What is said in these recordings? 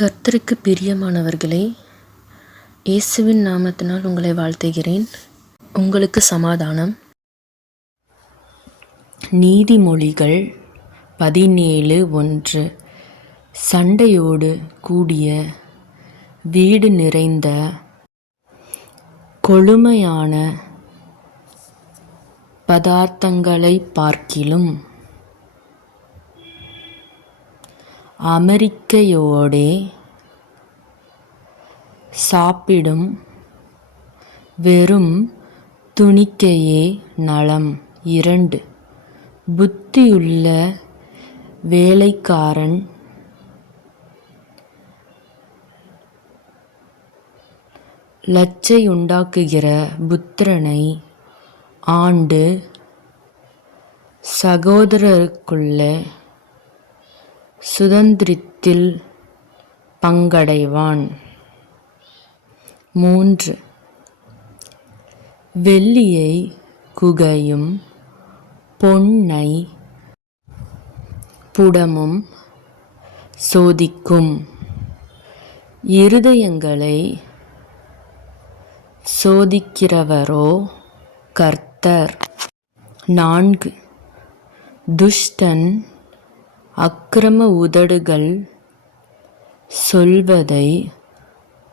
கர்த்தருக்கு பிரியமானவர்களே இயேசுவின் நாமத்தினால் உங்களை வாழ்த்துகிறேன். உங்களுக்கு சமாதானம். நீதிமொழிகள் பதினேழு ஒன்று. சண்டையோடு கூடிய வீடு நிறைந்த கொழுமையான பதார்த்தங்களைப் பார்க்கிலும் அமெரிக்கையோடே சாப்பிடும் வெறும் துணிக்கையே நலம். இரண்டு. புத்தியுள்ள வேலைக்காரன் லச்சையுண்டாக்குகிற புத்திரனை ஆண்டு சகோதரருக்குள்ளே சுதந்திரத்தில் பங்கடைவான். மூன்று. வெள்ளியை குகையும் பொன்னை புடமும் சோதிக்கும். இருதயங்களை சோதிக்கிறவரோ கர்த்தர். நான்கு. துஷ்டன் அக்கிரம உதடுகள் சொல்வதை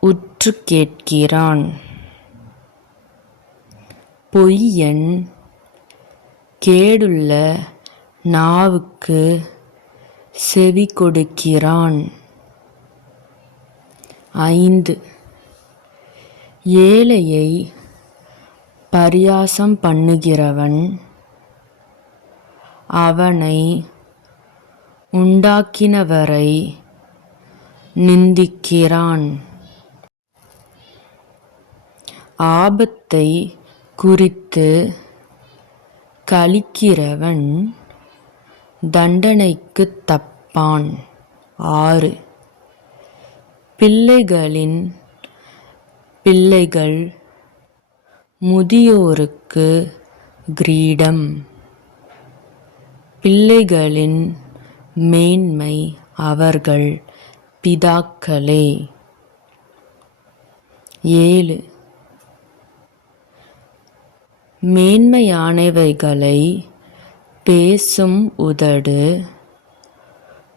உற்று கேட்கிறான். பொய்யன் கேடுள்ள நாவுக்கு செவி கொடுக்கிறான். ஐந்து. ஏழையை பரியாசம் பண்ணுகிறவன் அவனை உண்டாக்கினவரை நிந்திக்கிறான். ஆபத்தை குறித்து கழிக்கிறவன் தண்டனைக்குத் தப்பான். ஆறு. பிள்ளைகளின் பிள்ளைகள் முதியோருக்கு கிரீடம். பிள்ளைகளின் மேன்மை அவர்கள் பிதாக்களே. ஏழு. மேன்மையானவைகளை பேசும் உதடு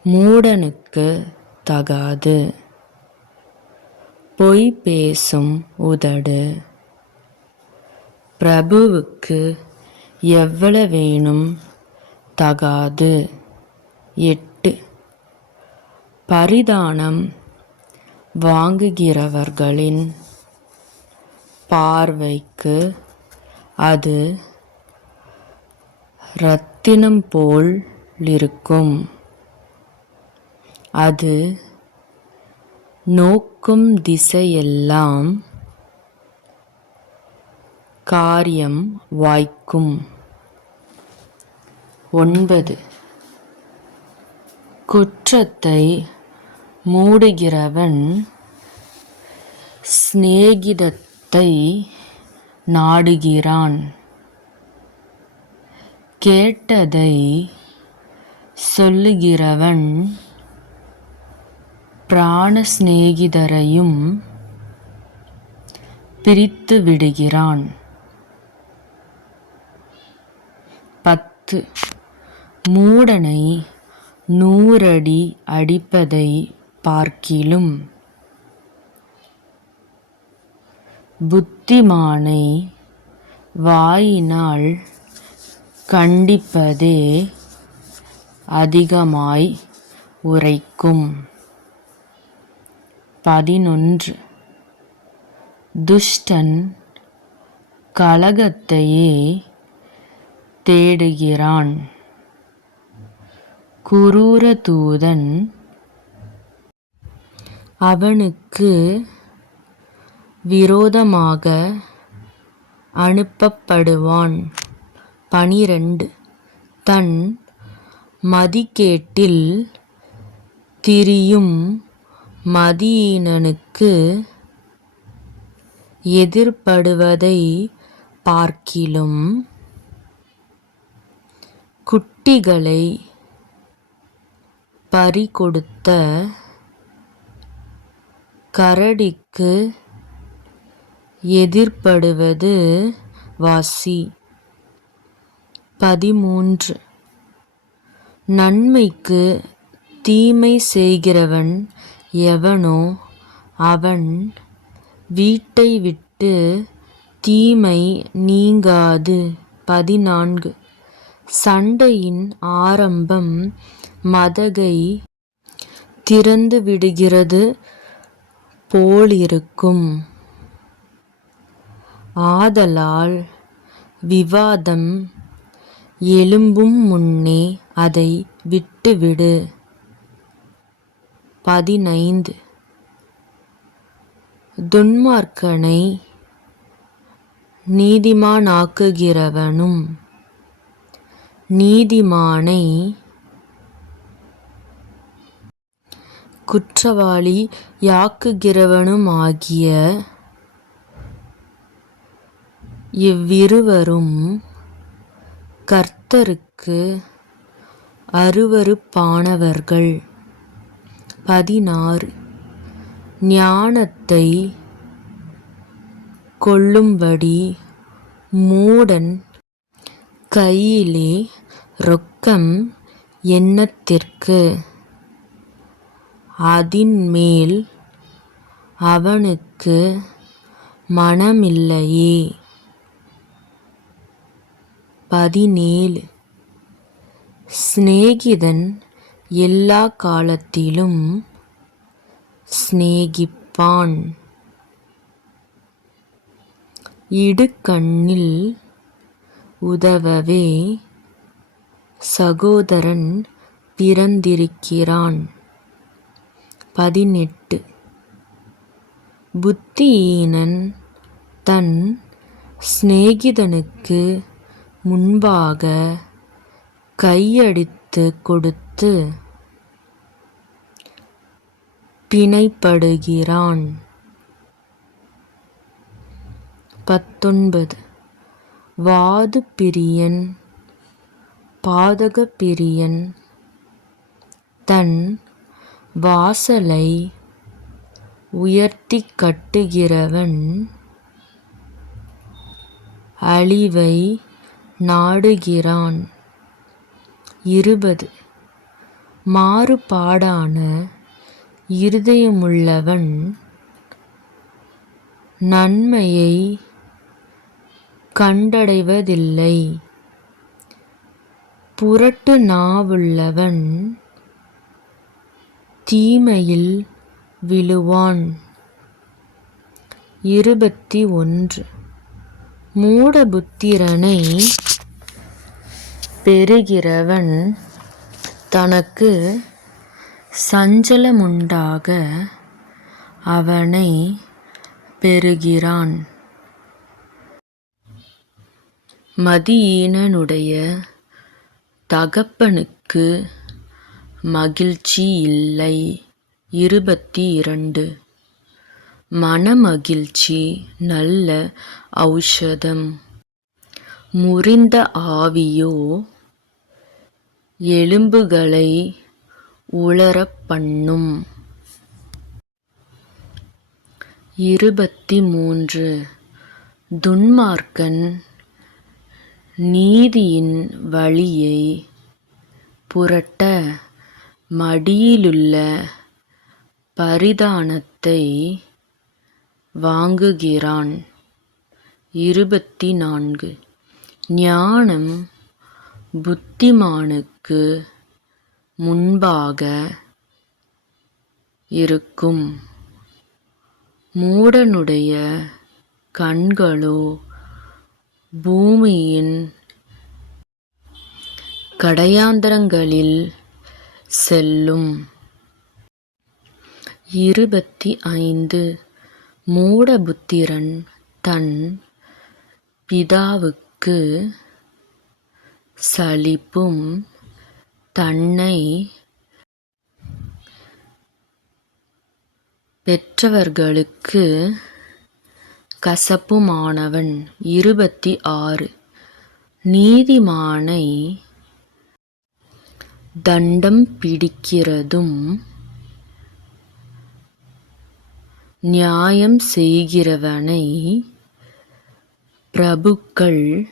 மூடனுக்கு தகாது. பொய் பேசும் உதடு பிரபுவுக்கு எவ்வளவேனும் தகாது. எட்டு. பரிதானம் வாங்குகிறவர்களின் பார்வைக்கு அது இரத்தினம் போல் இருக்கும். அது நோக்கும் திசையெல்லாம் காரியம் வாய்க்கும். ஒன்பது. குற்றத்தை மூடுகிறவன் சிநேகிதத்தை நாடுகிறான். கேட்டதை சொல்லுகிறவன் பிராண சிநேகிதரையும் பிரித்து விடுகிறான். பத்து. மூடனை நூறடி அடிப்பதை பார்க்கிலும். புத்திமானை வாயினால் கண்டிப்பதே அதிகமாய் உரைக்கும். பதினொன்று. துஷ்டன் கலகத்தையே தேடுகிறான். குரூர தூதன் அவனுக்கு விரோதமாக அனுப்பப்படுவான். பனிரெண்டு. தன் மதிகேட்டில் திரியும் மதியீனனுக்கு எதிர்படுவதை பார்க்கிலும் குட்டிகளை பறிகொடுத்த கரடிக்கு எதிர்ப்படுவது வாசி. பதிமூன்று. நன்மைக்கு தீமை செய்கிறவன் எவனோ அவன் வீட்டை விட்டு தீமை நீங்காது. பதினான்கு. சண்டையின் ஆரம்பம் மதகை திறந்து விடுகிறது போலிருக்கும். ஆதலால் விவாதம் எழும்பும் முன்னே அதை விட்டுவிடு. பதினைந்து. துன்மார்க்கனை நீதிமானாக்குகிறவனும் நீதிமானை குற்றவாளி யாக்குகிறவனுமாகிய இவ்விருவரும் கர்த்தருக்கு அருவருப்பானவர்கள். பதினாறு. ஞானத்தை கொள்ளும்படி மூடன் கையிலே ரொக்கம் என்னத்திற்கு அதின்மேல் அவனுக்கு மனமில்லையே. பதினேழு. சிநேகிதன் எல்லா காலத்திலும் சிநேகிப்பான். இடுக்கண்ணில் உதவவே சகோதரன் பிறந்திருக்கிறான். பதினெட்டு. புத்தியீனன் தன் சிநேகிதனுக்கு முன்பாக கையடித்து கொடுத்து பிணைப்படுகிறான். பத்தொன்பது. வாது பிரியன் பாதக பிரியன் தன் வாசலை உயர்த்தி கட்டுகிறவன் அழிவை நாடுகிறான். இருபது. மாறுபாடான இருதயமுள்ளவன் நன்மையை கண்டடைவதில்லை. புரட்டு நாவுள்ளவன் தீமையில் விழுவான். இருபத்தி ஒன்று. மூடபுத்திரனை பெறுகிறவன் தனக்கு சஞ்சலமுண்டாக அவனை பெறுகிறான். மதியீனனுடைய தகப்பனுக்கு மகிழ்ச்சி இல்லை இருபத்தி இரண்டு மனமகிழ்ச்சி நல்ல ஔஷதம். முறிந்த ஆவியோ எலும்புகளை உலரப் பண்ணும். இருபத்தி மூன்று துன்மார்க்கன் நீதியின் வழியை புரட்ட மடியிலுள்ள பரிதானத்தை வாங்குகிறான். இருபத்தி நான்கு ஞானம் புத்திமானுக்கு முன்பாக இருக்கும். மூடனுடைய கண்களோ பூமியின் கடையாந்தரங்களில் செல்லும். இருபத்தி ஐந்து. மூடபுத்திரன் தன் பிதாவுக்கு சலிப்பும் தன்னை பெற்றவர்களுக்கு கசப்புமானவன். இருபத்தி ஆறு. நீதிமானை தண்டம் பிடிக்கிறதும் நியாயம் செய்கிறவனை பிரபுக்கள்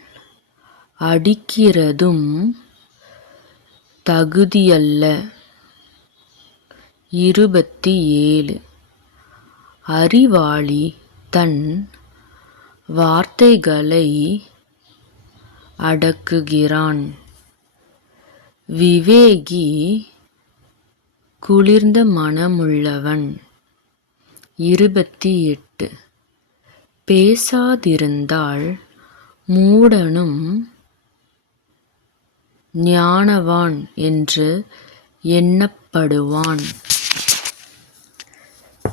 அடிக்கிறதும் தகுதியல்ல. இருபத்தி ஏழு அறிவாளி தன் வார்த்தைகளை அடக்குகிறான். விவேகி குளிர்ந்த மனமுள்ளவன். இருபத்தி எட்டு பேசாதிருந்தால் மூடனும் ஞானவான் என்று எண்ணப்படுவான்.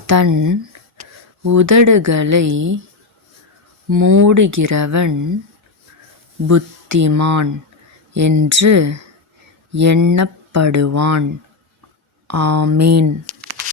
தன் உதடுகளை மூடுகிறவன் புத்திமான் என்று எண்ணப்படுவான். ஆமீன்.